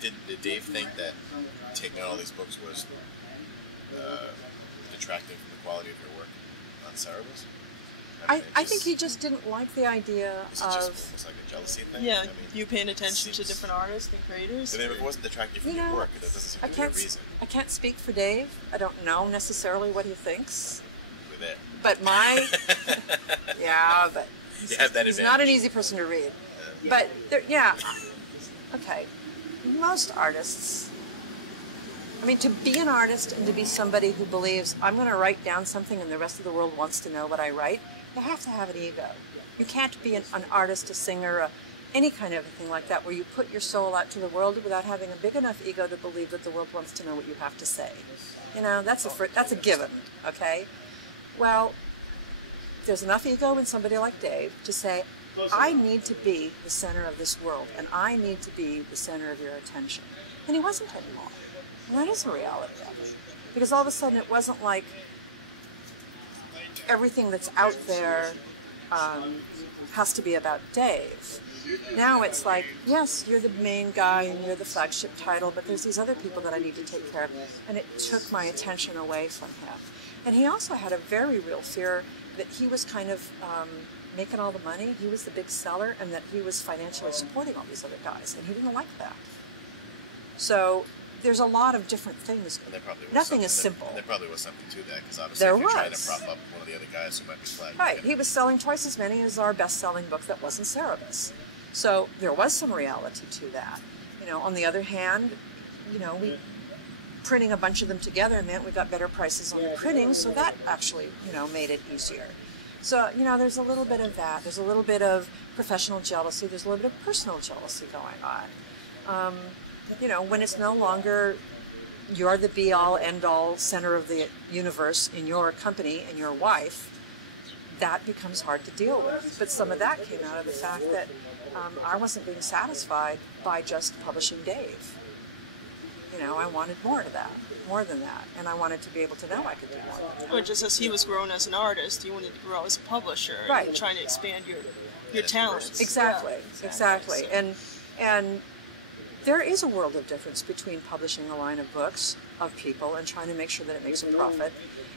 Did Dave think that taking out all these books was detracting from the quality of your work on Cerebus? I think he just didn't like the idea Is it just of, almost like a jealousy thing? Yeah, I mean, you paying attention to seems- different artists and creators. But if it wasn't detracting from you your know, work, it doesn't seem I to be a can't, reason. I can't speak for Dave. I don't know necessarily what he thinks. We're there. But my, yeah, but You have that he's not an advantage. easy person to read. But there, yeah, okay. Most artists, I mean, to be an artist and to be somebody who believes I'm going to write down something and the rest of the world wants to know what I write, you have to have an ego. You can't be an artist, a singer, any kind of thing like that, where you put your soul out to the world without having a big enough ego to believe that the world wants to know what you have to say. You know, that's a given. Okay. Well, there's enough ego in somebody like Dave to say, I need to be the center of this world, and I need to be the center of your attention. And he wasn't anymore. And that is the reality of it. Because all of a sudden it wasn't like everything that's out there has to be about Dave. Now it's like, yes, you're the main guy and you're the flagship title, but there's these other people that I need to take care of. And it took my attention away from him. And he also had a very real fear that he was kind of making all the money, he was the big seller, and that he was financially supporting all these other guys. And he didn't like that. So there's a lot of different things. And there probably was Nothing is something- simple. There probably was something to that, because obviously There if you're trying to was. prop up one of the other guys who might be flagged. Right, he was selling twice as many as our best-selling book that wasn't Cerebus. So there was some reality to that. You know, on the other hand, you know, printing a bunch of them together meant we got better prices on the printing, so that actually, you know, made it easier. So, you know, there's a little bit of that. There's a little bit of professional jealousy. There's a little bit of personal jealousy going on. You know, when it's no longer you're the be-all, end-all center of the universe in your company and your wife, that becomes hard to deal with. But some of that came out of the fact that I wasn't being satisfied by just publishing Dave. You know, I wanted more of that, more than that, and I wanted to be able to know I could do more than that. Or just as he was growing as an artist, you wanted to grow as a publisher, Right. and trying to expand your talents. Exactly, Yeah, exactly. So- And there is a world of difference between publishing a line of books of people and trying to make sure that it makes a profit,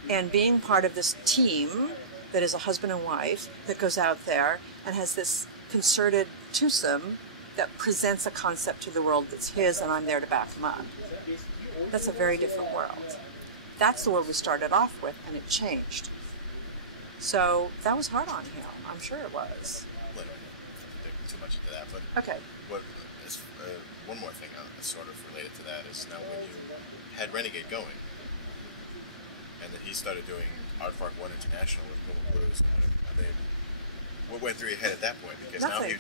and being part of this team that is a husband and wife that goes out there and has this concerted twosome that presents a concept to the world that's his, and I'm there to back him up. That's a very different world. That's the world we started off with, and it changed. So that was hard on him. I'm sure it was. Well, I don't dig too much into that, but Okay. what is, one more thing sort of related to that is now when you had Renegade going, and then he started doing Aardvark 1 International with Puma Blues, I mean, what went through your head at that point? Because now Nothing.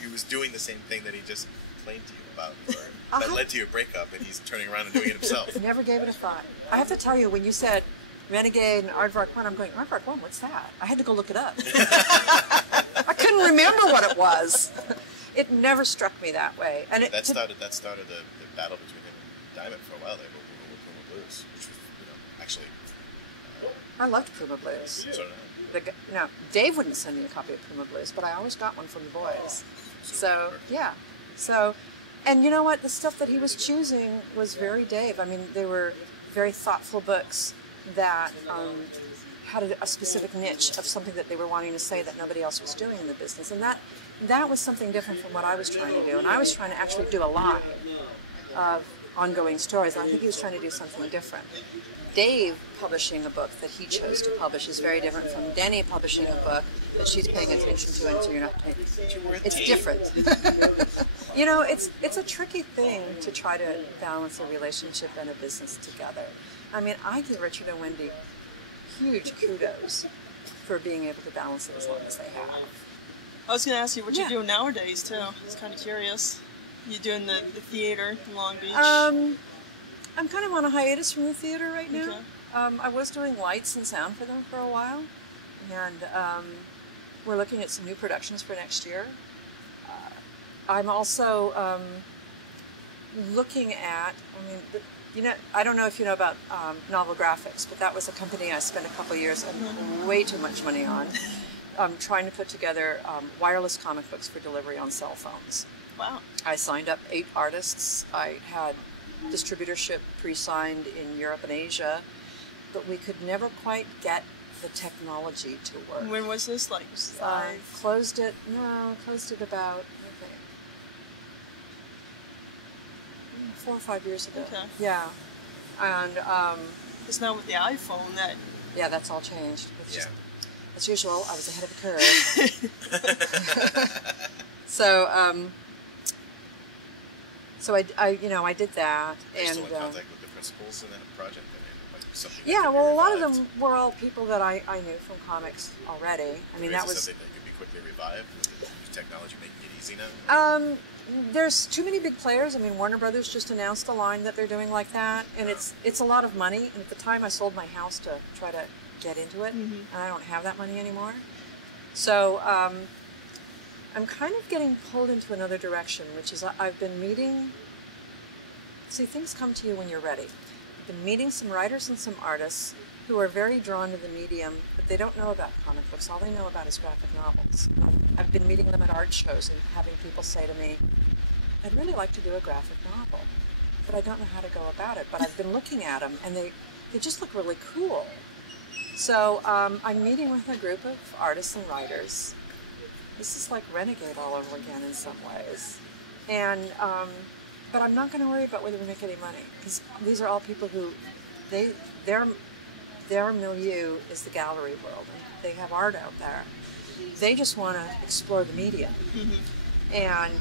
he was doing the same thing that he just complained to you about, or that Uh-huh. led to your breakup, and he's turning around and doing it himself. Never gave it a thought. I have to tell you, when you said Renegade and Aardvark 1, I'm going, Aardvark 1, what's that? I had to go look it up. I couldn't remember what it was. It never struck me that way. And That started the battle between him and Diamond for a while there, with Puma Blues, which was, actually, I loved Puma Blues. sort of, No, Dave wouldn't send me a copy of Puma Blues, but I always got one from the boys. So, yeah. So, and you know what? The stuff that he was choosing was very Dave. I mean, they were very thoughtful books that had a specific niche of something that they were wanting to say that nobody else was doing in the business. And that was something different from what I was trying to do. And I was trying to actually do a line of ongoing stories. And I think he was trying to do something different. Dave publishing a book that he chose to publish is very different from Denny publishing a book that she's paying attention to, and so you're not paying. It's different. You know, it's a tricky thing to try to balance a relationship and a business together. I mean, I give Richard and Wendy huge kudos for being able to balance it as long as they have. I was going to ask you what Yeah. you're doing nowadays too. I was kind of curious. You doing the theater in Long Beach? I'm kind of on a hiatus from the theater right now. Okay. I was doing lights and sound for them for a while, and we're looking at some new productions for next year. I'm also looking at, I don't know if you know about Novel Graphics, but that was a company I spent a couple years and way too much money on, trying to put together wireless comic books for delivery on cell phones. Wow. I signed up 8 artists. I had distributorship pre-signed in Europe and Asia. but we could never quite get the technology to work. When was this? Like 5? Closed it about, I think, 4 or 5 years ago. Okay. Yeah. And It's now with the iPhone that. yeah, that's all changed. It's just, as usual, I was ahead of the curve. So I did that. Are you and still in contact with the principals in that project? Like something that yeah, could be well, a lot of revived? them were all people that I knew from comics already. I mean, Or is that it was. something that could be quickly revived with the technology making it easy now? There's too many big players. I mean, Warner Brothers just announced a line that they're doing like that, and it's a lot of money. And at the time, I sold my house to try to get into it, and I don't have that money anymore. So I'm kind of getting pulled into another direction, which is I've been meeting. See, things come to you when you're ready. I've been meeting some writers and some artists who are very drawn to the medium, but they don't know about comic books. All they know about is graphic novels. I've been meeting them at art shows and having people say to me, I'd really like to do a graphic novel, but I don't know how to go about it. But I've been looking at them, and they just look really cool. So I'm meeting with a group of artists and writers. This is like Renegade all over again in some ways. And but I'm not going to worry about whether we make any money, because these are all people who their milieu is the gallery world, and they have art out there. They just want to explore the medium, and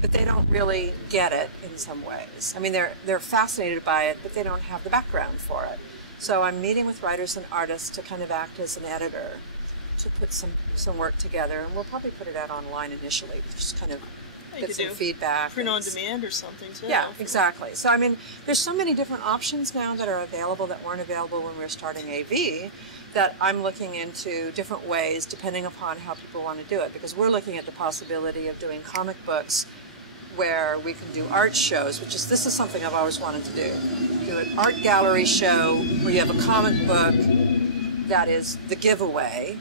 but they don't really get it in some ways. I mean, they're fascinated by it, but they don't have the background for it. So I'm meeting with writers and artists to kind of act as an editor, to put some work together, and we'll probably put it out online initially, just kind of get some feedback. Print on demand or something too. Yeah, exactly. So I mean, there's so many different options now that are available that weren't available when we were starting AV, that I'm looking into different ways depending upon how people want to do it, because we're looking at the possibility of doing comic books where we can do art shows, this is something I've always wanted to do an art gallery show where you have a comic book that is the giveaway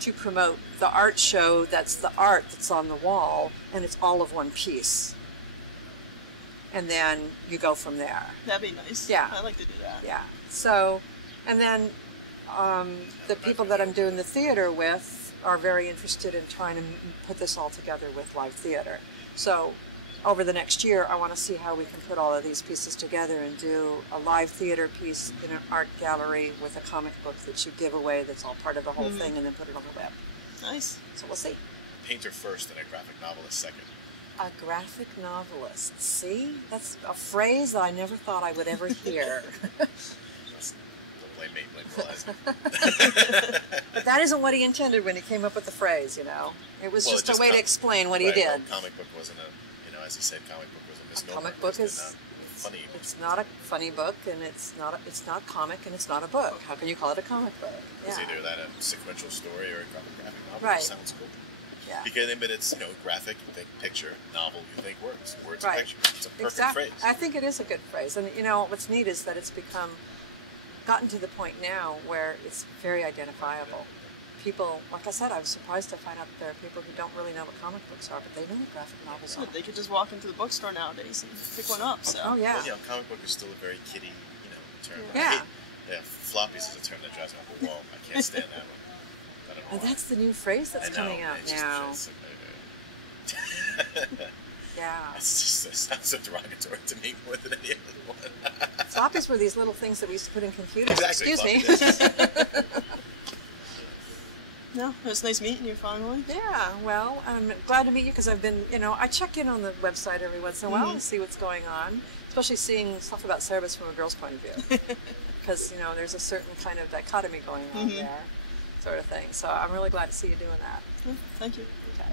to promote the art show that's the art that's on the wall, and it's all of one piece. And then you go from there. That'd be nice. Yeah. I'd like to do that. Yeah. So, and then the people that I'm doing the theater with are very interested in trying to put this all together with live theater. So over the next year, I want to see how we can put all of these pieces together and do a live theater piece in an art gallery with a comic book that you give away that's all part of the whole thing, and then put it on the web. Nice. So we'll see. Painter first and a graphic novelist second. A graphic novelist. See? That's a phrase that I never thought I would ever hear. Blame me, blame Verizon. But that isn't what he intended when he came up with the phrase, you know. It was just a way to explain what he did. Well, comic book wasn't as he said, comic book was a misnomer. Comic book is funny. It's not a funny book, and it's not comic, and it's not a book. How can you call it a comic book? It's either that a sequential story or a graphic novel. Right. It sounds cool. Yeah. But it's graphic. You think picture. Novel. You think words. Words Right. and picture. It's a perfect phrase. I think it is a good phrase, and what's neat is that it's gotten to the point now where it's very identifiable. People, like I said, I was surprised to find out that there are people who don't really know what comic books are, but they know what graphic novels are. They could just walk into the bookstore nowadays and pick one up. So. Oh yeah. Well, comic book is still a very kiddie, term. Yeah. Floppies is a term that drives me up the wall. I can't stand that one. I don't know And why. that's the new phrase that's coming out now. Yeah. It sounds so derogatory to me more than any other one. Floppies were these little things that we used to put in computers. Exactly. Excuse me. No, it was nice meeting you finally. Yeah, well, I'm glad to meet you because I've been, I check in on the website every once in a while to see what's going on, especially seeing stuff about Cerebus from a girl's point of view. Because, there's a certain kind of dichotomy going on there, sort of thing. So I'm really glad to see you doing that. Yeah, thank you. Okay.